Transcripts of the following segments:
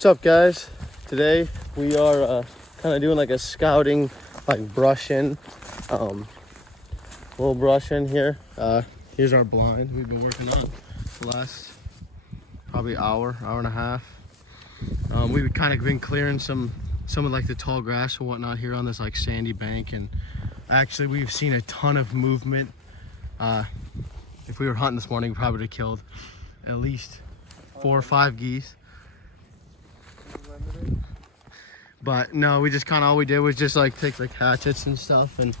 What's up, guys? Today we are kind of doing like a scouting, like brush in, little brush in here. Here's our blind we've been working on the last probably hour and a half. We've kind of been clearing some of like the tall grass and whatnot here on this like sandy bank, and actually we've seen a ton of movement. If we were hunting this morning, we probably would have killed at least 4 or 5 geese. But no, we just kind of, all we did was just like take like hatchets and stuff, and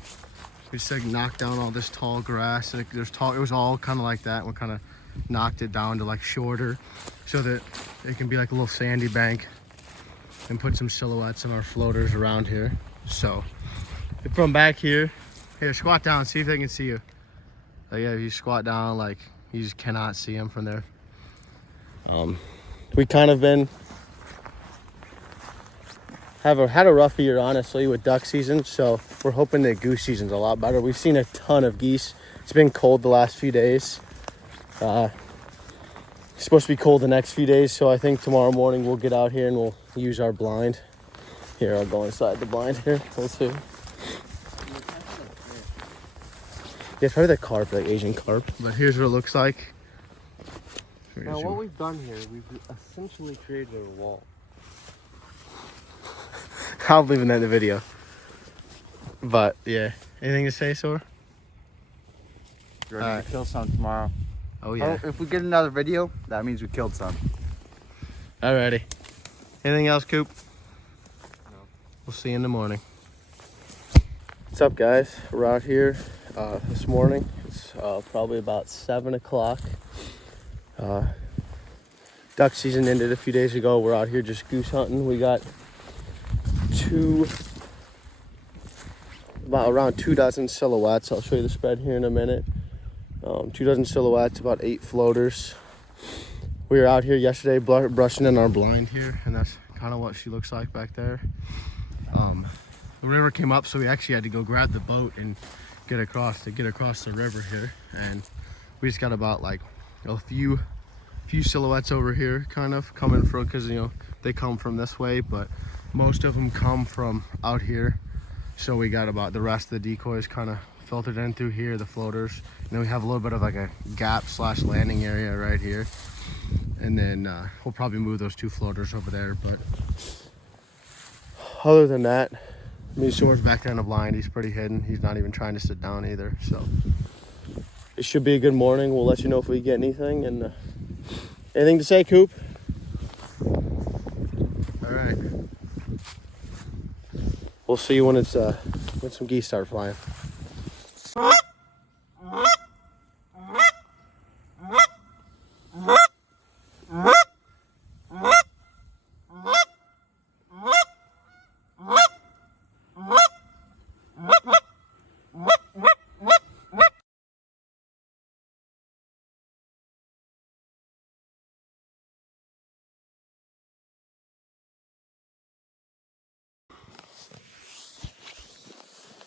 we just like knocked down all this tall grass. Like it was all kind of like that. We kind of knocked it down to like shorter so that it can be like a little sandy bank, and put some silhouettes in our floaters around here. So from back here, squat down, see if they can see you. Like, yeah, if you squat down, like you just cannot see them from there. We kind of been had a rough year, honestly, with duck season, so we're hoping that goose season's a lot better. We've seen a ton of geese. It's been cold the last few days. It's supposed to be cold the next few days, so I think tomorrow morning we'll get out here and we'll use our blind. Here, I'll go inside the blind here. We'll see. Yeah, it's probably the carp, like Asian carp. But here's what it looks like. Now what we've done here, we've essentially created a wall. I'll leave that in the video. But yeah, anything to say, Sor? We're gonna kill some tomorrow. Oh yeah. Oh, if we get another video, that means we killed some. Alrighty. Anything else, Coop? No. We'll see you in the morning. What's up, guys? We're out here this morning. It's probably about 7 o'clock. Duck season ended a few days ago. We're out here just goose hunting. We got around 2 dozen silhouettes. I'll show you the spread here in a minute. 2 dozen silhouettes, about 8 floaters. We were out here yesterday brushing in our blind here, and that's kind of what she looks like back there. The river came up, so we actually had to go grab the boat and get across the river here, and we just got about like a few silhouettes over here kind of coming from, because you know they come from this way, but most of them come from out here. So we got about the rest of the decoys kind of filtered in through here, the floaters, and then we have a little bit of like a gap / landing area right here, and then we'll probably move those 2 floaters over there. But other than that, Sor's back there in the blind. He's pretty hidden. He's not even trying to sit down either. So it should be a good morning. We'll let you know if we get anything. And anything to say, Coop? All right. We'll see you when it's when some geese start flying.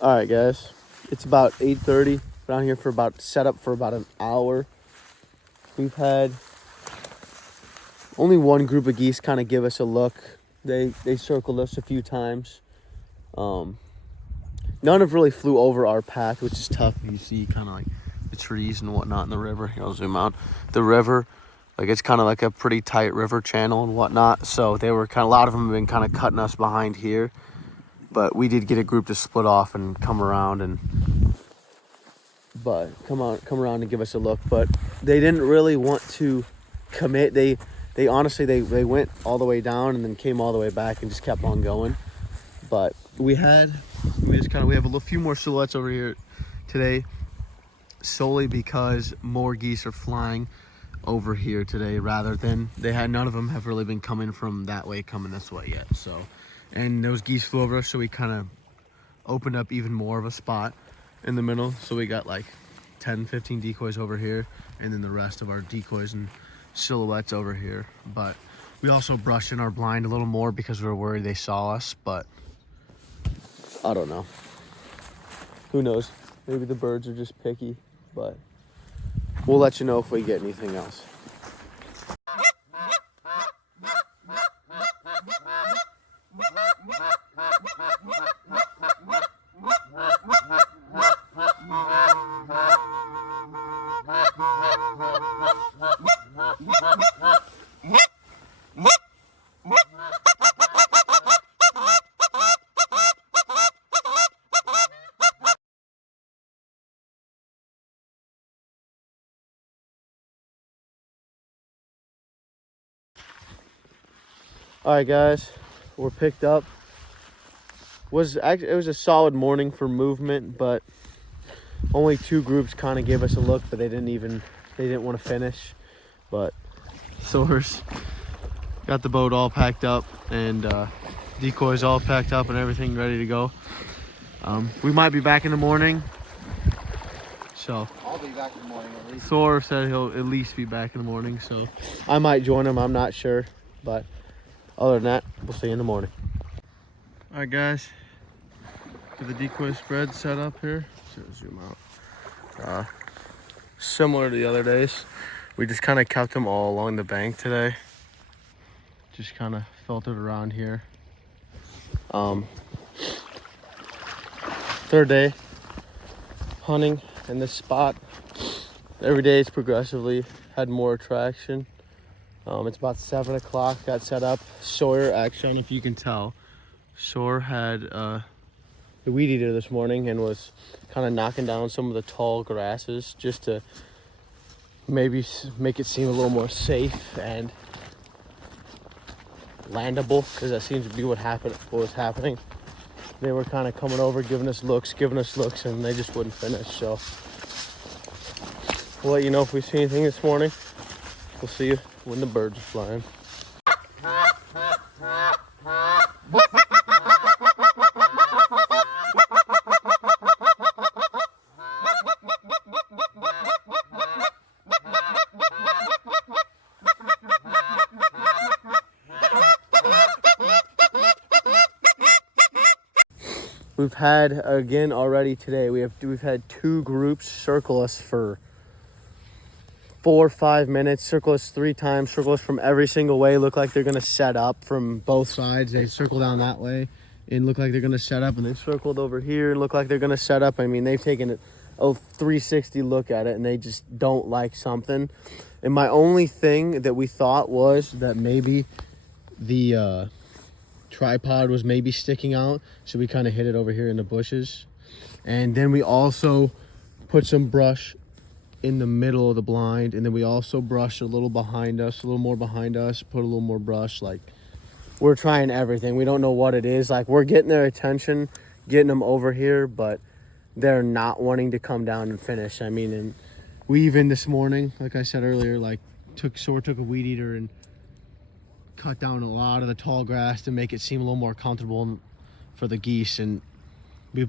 All right, guys, it's about 8:30. Down here set up for about an hour. We've had only one group of geese kind of give us a look. They circled us a few times. None have really flew over our path, which is tough. You see kind of like the trees and whatnot in the river. Here, I'll zoom out. The river, like it's kind of like a pretty tight river channel and whatnot. So they were a lot of them have been kind of cutting us behind here. But we did get a group to split off and come around and around and give us a look. But they didn't really want to commit. They honestly they went all the way down and then came all the way back and just kept on going. But we have a few more silhouettes over here today, solely because more geese are flying over here today rather than none of them have really been coming from that way, coming this way yet. So. And those geese flew over us, so we kind of opened up even more of a spot in the middle. So we got like 10, 15 decoys over here, and then the rest of our decoys and silhouettes over here. But we also brushed in our blind a little more because we were worried they saw us, but I don't know. Who knows? Maybe the birds are just picky, but we'll let you know if we get anything else. All right, guys, we're picked up. It was a solid morning for movement, but only 2 groups kind of gave us a look, but they didn't want to finish. But Source got the boat all packed up and decoys all packed up and everything ready to go. We might be back in the morning. So I'll be back in the morning at least. Thor said he'll at least be back in the morning, so I might join him. I'm not sure, but other than that, we'll see you in the morning. All right, guys, get the decoy spread set up here. So zoom out. Similar to the other days, we just kind of kept them all along the bank today. Just kind of filtered around here. 3rd day hunting in this spot. Every day it's progressively had more attraction. It's about 7 o'clock, got set up. Sawyer, actually, I don't know if you can tell, Sawyer had the weed eater this morning and was kind of knocking down some of the tall grasses just to maybe make it seem a little more safe and landable, because that seems to be what was happening. They were kind of coming over, giving us looks, and they just wouldn't finish. So we'll let you know if we see anything this morning. We'll see you when the birds are flying. We've had, again, already today, we've had 2 groups circle us for 4 or 5 minutes, circle us 3 times, circle us from every single way, look like they're gonna set up from both sides. They circle down that way and look like they're gonna set up, and they've circled over here and look like they're gonna set up. I mean, they've taken a 360 look at it and they just don't like something. And my only thing that we thought was that maybe the tripod was maybe sticking out, so we kind of hid it over here in the bushes. And then we also put some brush in the middle of the blind, and then we also brushed a little behind us, a little more behind us, put a little more brush. Like, we're trying everything. We don't know what it is. Like, we're getting their attention, getting them over here, but they're not wanting to come down and finish. I mean, and we even this morning, like I said earlier, like took a weed eater and cut down a lot of the tall grass to make it seem a little more comfortable for the geese. And we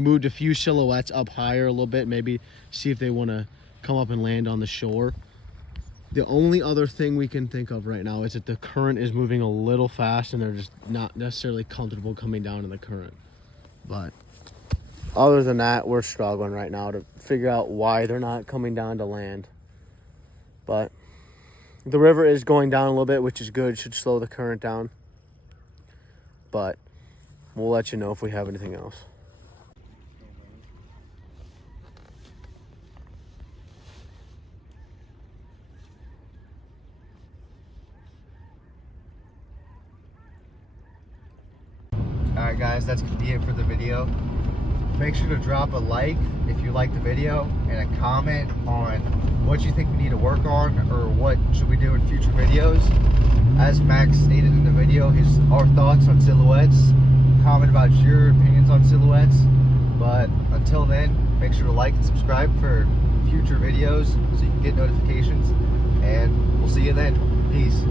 moved a few silhouettes up higher a little bit, maybe see if they want to come up and land on the shore. The only other thing we can think of right now is that the current is moving a little fast and they're just not necessarily comfortable coming down in the current. But other than that, we're struggling right now to figure out why they're not coming down to land. But the river is going down a little bit, which is good. Should slow the current down. But we'll let you know if we have anything else. Alright guys, that's going to be it for the video. Make sure to drop a like if you like the video and a comment on what you think we need to work on or what should we do in future videos. As Max stated in the video, our thoughts on silhouettes. Comment about your opinions on silhouettes. But until then, make sure to like and subscribe for future videos so you can get notifications. And we'll see you then. Peace.